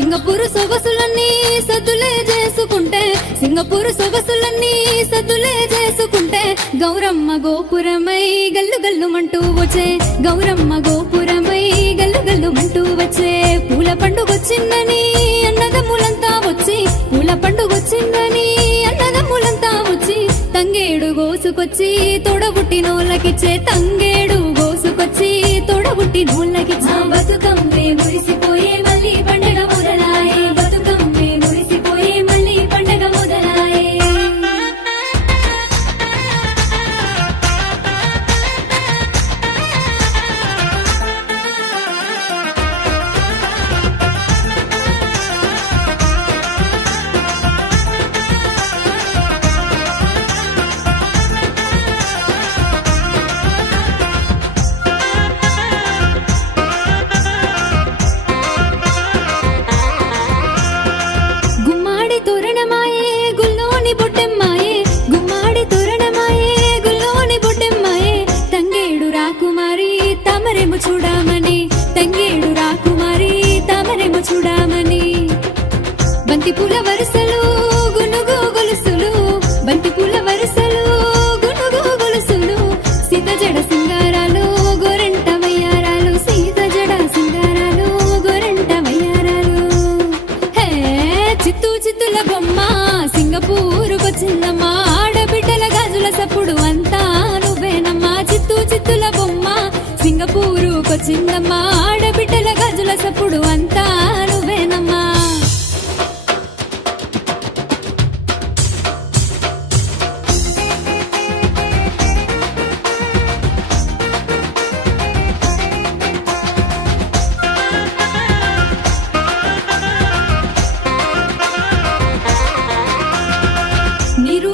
Singapore సొగసులన్నీ సద్దులే చేసుకుంటే Singapore సొగసులన్నీ సద్దులే చేసుకుంటే గౌరమ్మ గోపురమై గల్లు గల్లుమంటూ వచ్చే గౌరమ్మ గోపురమై గల్లు గల్లుమంటూ వచ్చే పూల పండుగొచ్చిందని అన్నదమ్ములంతా వచ్చి పూల పండుగొచ్చిందని అన్నదమ్ములంతా వచ్చి తంగేడు గోసుకొచ్చి తోడబుట్టినోళ్ళకిచ్చే తంగ బంతి పూల వరుసలు గునుగు గొలుసులు. బంతి పూల వరుసలు గునుగు గొలుసులు. సీత జడ సింగారాలు గోరంట వయ్యారాలు. సీత జడ సింగారాలు గోరంట వయ్యారాలు. హే చిత్తూ చిత్తుల బొమ్మ సింగపూరు సింగపూరుకొచ్చిందమ్మా ఆడబిడ్డల గాజుల సప్పుడు అంతా నువ్వేనమ్మా. చిత్తూ చిత్తుల బొమ్మ సింగపూరు సింగపూరుకొచ్చిందమ్మా ఆడబిడ్డల గాజుల సప్పుడు అంతా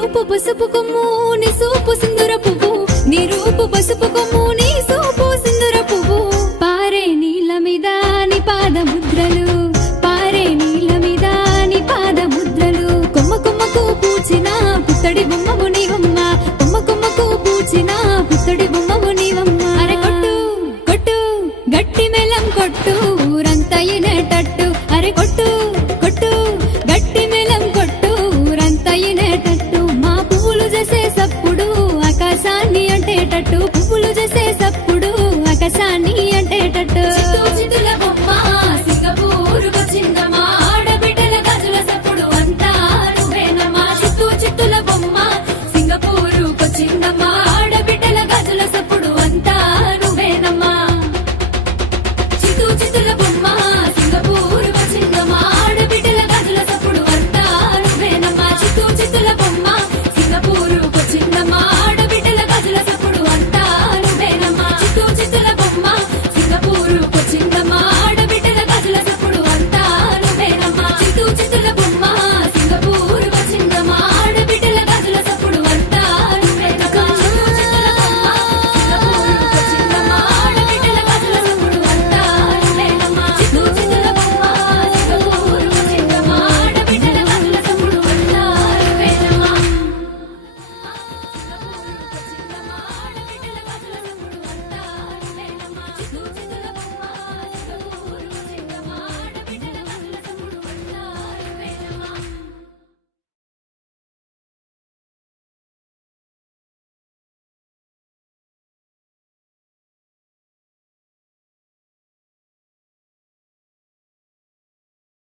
రూపు పసుపు కొమ్ము నీ సూపు సింధుర పువ్వు. నీ రూపు పసుపు కొమ్ము నీ సూపు సింధుర పువ్వు. పారే నీళ్ళ మీద నీ పాద ముద్రలు ఊరంతా